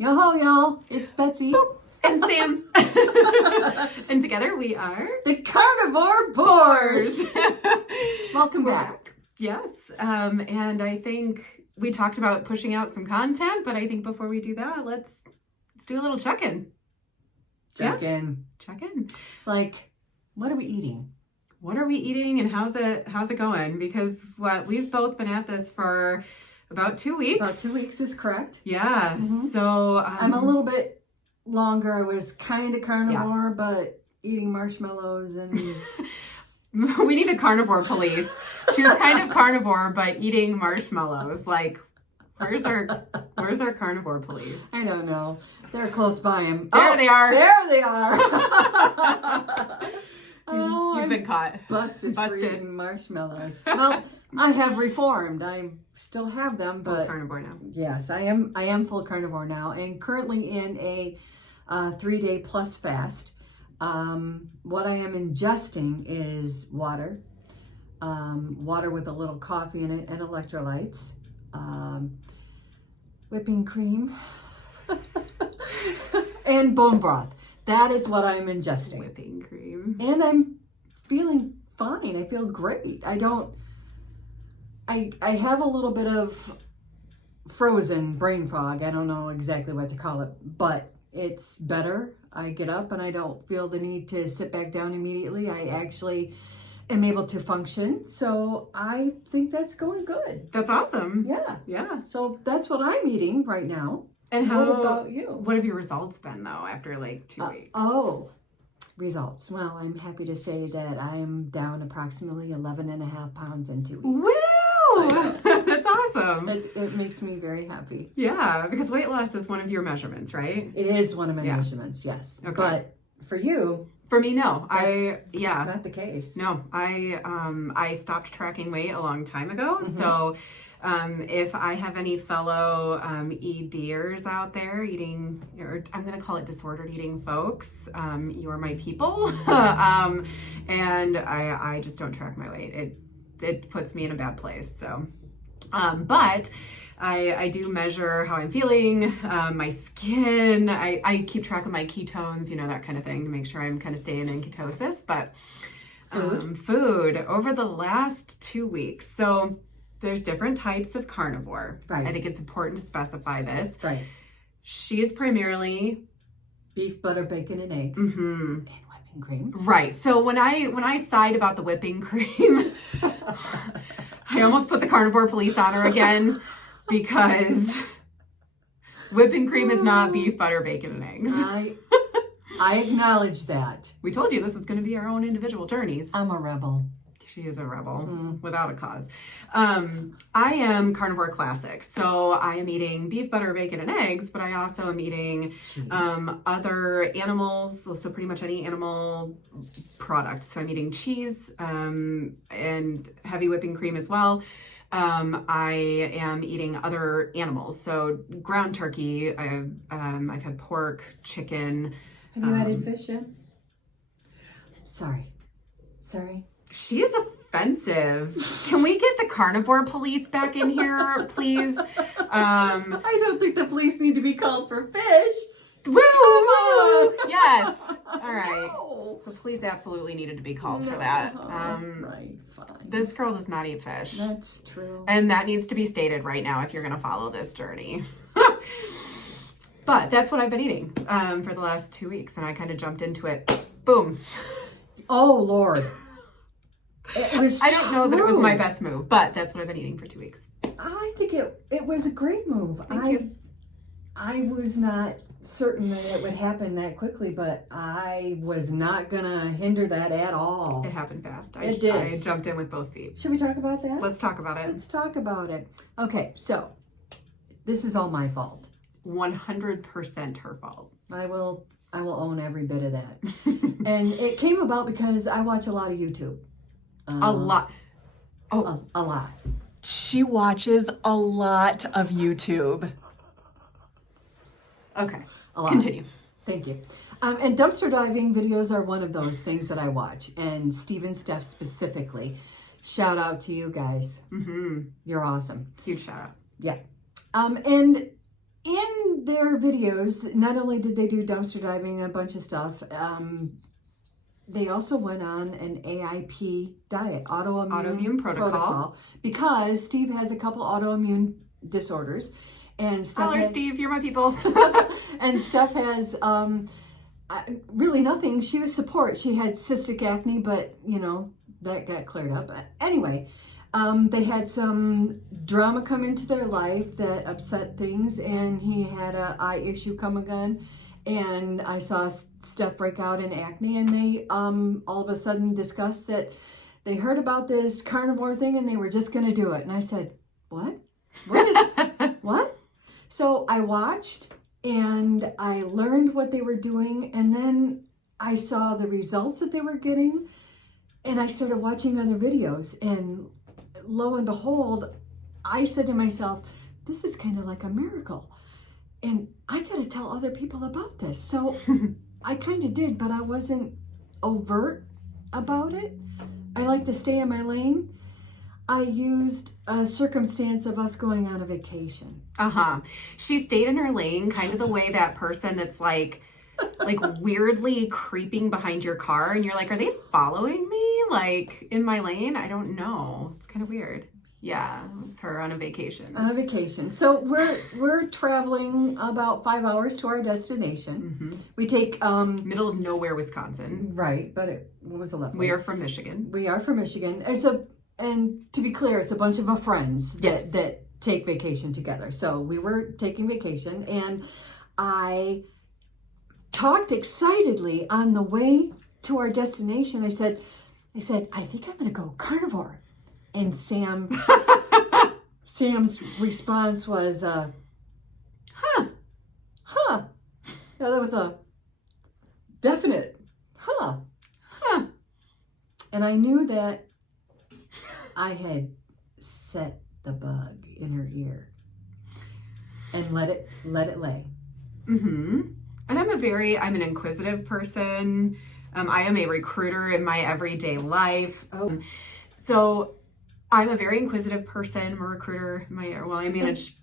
Yo-ho, y'all. It's Betsy. Boop. And Sam. And together we are... the Carnivore Boars. Welcome back. Yes. And I think we talked about pushing out some content, but I think before we do that, let's do a little check-in. Check in. Like, what are we eating? What are we eating and how's it going? Because we've both been at this for about 2 weeks. About 2 weeks is correct. Yeah. Mm-hmm. So I'm a little bit longer. I was kind of carnivore, but eating marshmallows and we need a carnivore police. She was kind of carnivore, but eating marshmallows. Like, where's our carnivore police? I don't know. They're close by him. There they are. There they are. You've been caught. Busted. For eating marshmallows. Well, I have reformed. I still have them, but full carnivore now. Yes, I am full carnivore now, and currently in a 3-day plus fast. What I am ingesting is water, water with a little coffee in it, and electrolytes, whipping cream, and bone broth. That is what I'm ingesting. Whipping cream. And I'm feeling fine. I feel great. I have a little bit of frozen brain fog. I don't know exactly what to call it, but it's better. I get up and I don't feel the need to sit back down immediately. I actually am able to function. So I think that's going good. That's awesome. Yeah. So that's what I'm eating right now. And what about you? What have your results been though after like 2 weeks? Results. Well, I'm happy to say that I'm down approximately 11.5 pounds in 2 weeks. Woo! That's awesome. It makes me very happy. Yeah, because weight loss is one of your measurements, right? It is one of my measurements, yes. Okay. But for you... For me, no. Not the case. No, I stopped tracking weight a long time ago. Mm-hmm. So if I have any fellow EDers out there eating, or I'm going to call it disordered eating folks, you are my people. And I just don't track my weight. It puts me in a bad place. So, but I do measure how I'm feeling, my skin. I keep track of my ketones, that kind of thing, to make sure I'm kind of staying in ketosis. But food over the last 2 weeks. So there's different types of carnivore. Right. I think it's important to specify this. Right. She is primarily beef, butter, bacon, and eggs. Mm-hmm. And whipping cream. Right. So when I sighed about the whipping cream, I almost put the carnivore police on her again. Because whipping cream is not beef, butter, bacon, and eggs. I acknowledge that. We told you this is going to be our own individual journeys. I'm a rebel. She is a rebel, without a cause. I am carnivore classic. So I am eating beef, butter, bacon, and eggs, but I also am eating other animals, so pretty much any animal product. So I'm eating cheese and heavy whipping cream as well. I am eating other animals, so ground turkey. I've had pork, chicken. Have you added fish yet? Sorry. She is offensive. Can we get the carnivore police back in here, please? I don't think the police need to be called for fish. Woo! Woo! Yes. All right. No. The police absolutely needed to be called for that. Right, fine. This girl does not eat fish. That's true. And that needs to be stated right now if you're going to follow this journey. But that's what I've been eating for the last 2 weeks, and I kind of jumped into it. Boom. Oh, Lord. It was I don't know that it was my best move, but that's what I've been eating for 2 weeks. I think it was a great move. Thank you. I was not certain that it would happen that quickly, but I was not gonna hinder that at all. It happened fast. It did. I jumped in with both feet. Should we talk about that? Let's talk about it. Let's talk about it. Okay, so this is all my fault. 100% her fault. I will own every bit of that. And it came about because I watch a lot of YouTube. A lot. Oh, a lot. She watches a lot of YouTube. Okay, continue. Thank you. And dumpster diving videos are one of those things that I watch. And Steve and Steph specifically. Shout out to you guys. Mm-hmm. You're awesome. Huge shout out. Yeah. And in their videos, not only did they do dumpster diving and a bunch of stuff, they also went on an AIP diet, autoimmune protocol, because Steve has a couple autoimmune disorders, and Steph Steve, you're my people. and Steph has really nothing. She was support. She had cystic acne, but that got cleared up. Anyway, they had some drama come into their life that upset things, and he had an eye issue come again. And I saw Steph break out in acne, and they all of a sudden discussed that they heard about this carnivore thing and they were just going to do it. And I said, what? What is what? So I watched and I learned what they were doing, and then I saw the results that they were getting, and I started watching other videos, and lo and behold, I said to myself, this is kind of like a miracle. And I got to tell other people about this. So I kind of did, but I wasn't overt about it. I like to stay in my lane. I used a circumstance of us going on a vacation. She stayed in her lane, kind of the way that person that's like weirdly creeping behind your car, and you're like, are they following me? Like in my lane? I don't know. It's kind of weird. Yeah, it was her on a vacation. On a vacation. So we're traveling about 5 hours to our destination. Mm-hmm. We take middle of nowhere, Wisconsin. Right, but it was lovely. We are from Michigan. We are from Michigan. And to be clear, it's a bunch of our friends that take vacation together. So we were taking vacation, and I talked excitedly on the way to our destination. I said, I think I'm going to go carnivore. And Sam's response was, huh. Yeah, that was a definite, huh. And I knew that I had set the bug in her ear and let it lay. Mm-hmm. And I'm an inquisitive person. I am a recruiter in my everyday life. So I'm a very inquisitive person. I'm a recruiter. I manage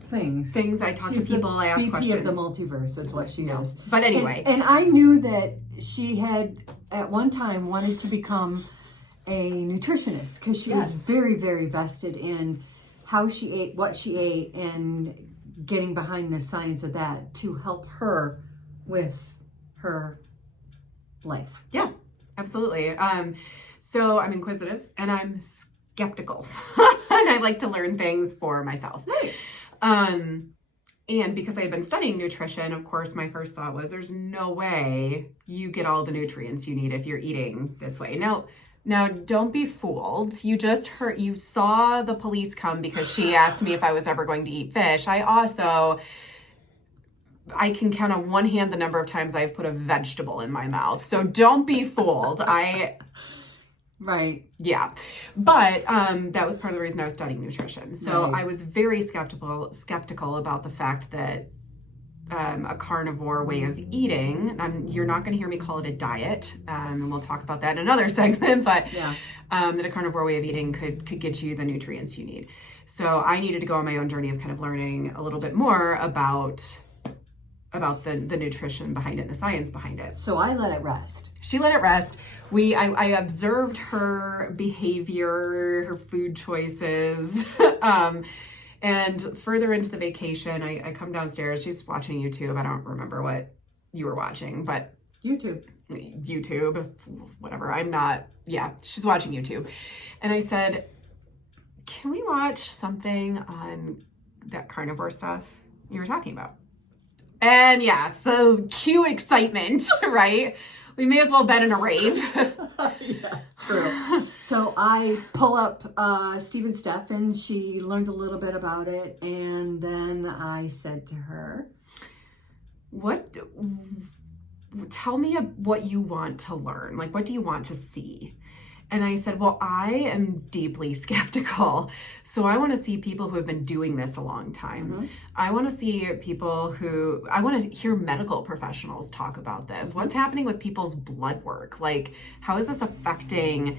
things. I talk to people. I ask questions. VP of the multiverse is what she is. But anyway. And I knew that she had at one time wanted to become a nutritionist, because she was very, very vested in how she ate, what she ate, and getting behind the science of that to help her with her life. Yeah, absolutely. So I'm inquisitive and I'm skeptical and I like to learn things for myself. Right. And because I had been studying nutrition, of course, my first thought was there's no way you get all the nutrients you need if you're eating this way. Now don't be fooled. You saw the police come because she asked me if I was ever going to eat fish. I can count on one hand the number of times I've put a vegetable in my mouth. So don't be fooled. Right. Yeah. But that was part of the reason I was studying nutrition. So Right. I was very skeptical about the fact that a carnivore way of eating, you're not going to hear me call it a diet, and we'll talk about that in another segment, but that a carnivore way of eating could get you the nutrients you need. So I needed to go on my own journey of kind of learning a little bit more about the nutrition behind it and the science behind it. So I let it rest. She let it rest. I observed her behavior, her food choices. And further into the vacation, I come downstairs. She's watching YouTube. I don't remember what you were watching, but YouTube, whatever. She's watching YouTube. And I said, can we watch something on that carnivore stuff you were talking about? And so cue excitement, right? We may as well been in a rave. Yeah, true. So I pull up Steve and Steph, and she learned a little bit about it. And then I said to her, tell me what you want to learn. Like, what do you want to see? And I said, well, I am deeply skeptical. So I want to see people who have been doing this a long time. Mm-hmm. I want to see I want to hear medical professionals talk about this. Mm-hmm. What's happening with people's blood work? Like, how is this affecting,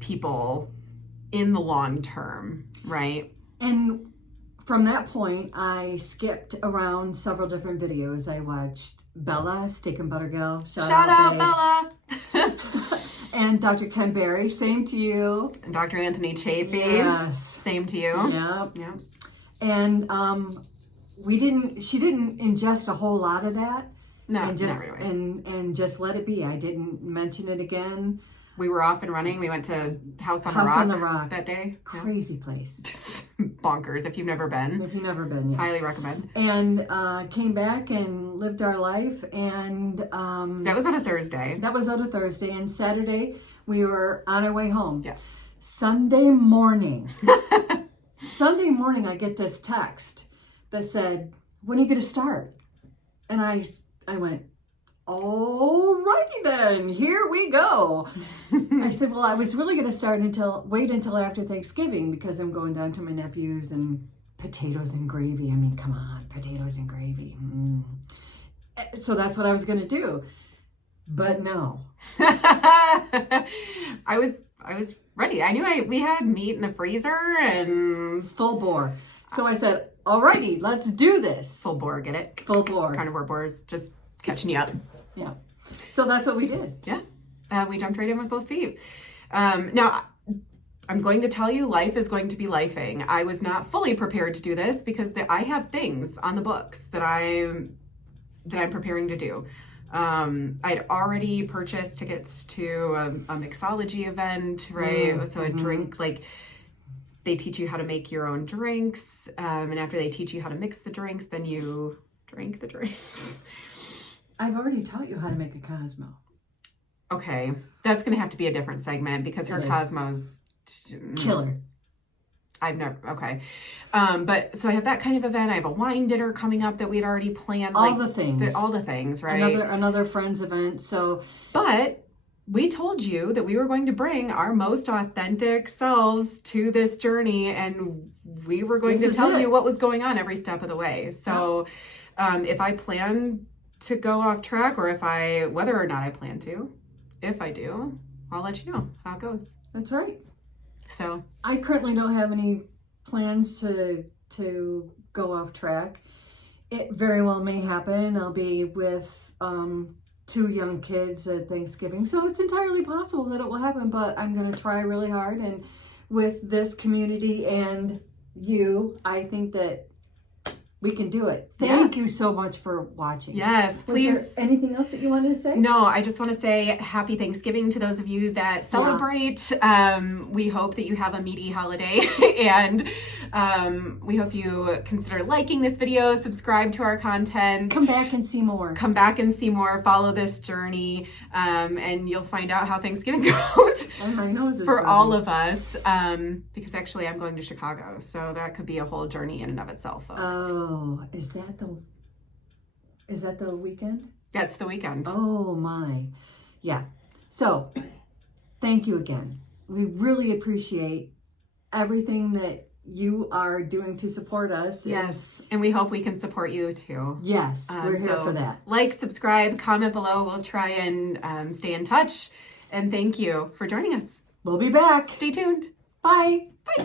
people in the long term, right? And from that point, I skipped around several different videos. I watched Bella, Steak and Butter Gal. Shout out, Bella. And Dr. Ken Berry, same to you. And Dr. Anthony Chafee. Yes. Same to you. Yep. Yeah. And she didn't ingest a whole lot of that. No, and just not really. and just let it be. I didn't mention it again. We were off and running. We went to House on the Rock that day. Crazy place. Bonkers. If you've never been. If you've never been, yeah. Highly recommend. And came back and lived our life. And that was on a Thursday. That was on a Thursday. And Saturday, we were on our way home. Yes. Sunday morning, I get this text that said, "When are you going to start?" And I went, "Alrighty then, here we go." I said, "Well, I was really going to wait until after Thanksgiving because I'm going down to my nephew's and potatoes and gravy. I mean, come on, potatoes and gravy." So that's what I was going to do. But no. I was ready. I knew we had meat in the freezer and full bore. So I said, "Alrighty, let's do this." Full bore, get it? Full bore. Carnivore Boars, just catching you up. Yeah. So that's what we did. Yeah. We jumped right in with both feet. Now, I'm going to tell you, life is going to be lifing. I was not fully prepared to do this because I have things on the books that I'm preparing to do. I'd already purchased tickets to a mixology event, right? So a drink, like they teach you how to make your own drinks. And after they teach you how to mix the drinks, then you drink the drinks. I've already taught you how to make a Cosmo. Okay. That's going to have to be a different segment because her Cosmo's killer. I've never, okay. But so I have that kind of event. I have a wine dinner coming up that we'd already planned. All the things, right? Another friend's event. So, but we told you that we were going to bring our most authentic selves to this journey, and we were going to tell you what was going on every step of the way. So, if I plan to go off track, or whether or not I plan to, if I do, I'll let you know how it goes. That's right. So I currently don't have any plans to go off track. It very well may happen. I'll be with 2 young kids at Thanksgiving, so it's entirely possible that it will happen, but I'm going to try really hard. And with this community and you, I think that we can do it. Thank you so much for watching. Yes, please. Was there anything else that you wanted to say? No, I just want to say happy Thanksgiving to those of you that celebrate. We hope that you have a meaty holiday, and we hope you consider liking this video, subscribe to our content. Come back and see more. Follow this journey, and you'll find out how Thanksgiving goes for all of us. Because actually I'm going to Chicago, so that could be a whole journey in and of itself, folks. Oh, is that the weekend? That's the weekend. Oh my. Yeah. So, thank you again. We really appreciate everything that you are doing to support us. Yes. And we hope we can support you too. Yes. We're here for that. Like, subscribe, comment below. We'll try and stay in touch. And thank you for joining us. We'll be back. Stay tuned. Bye. Bye.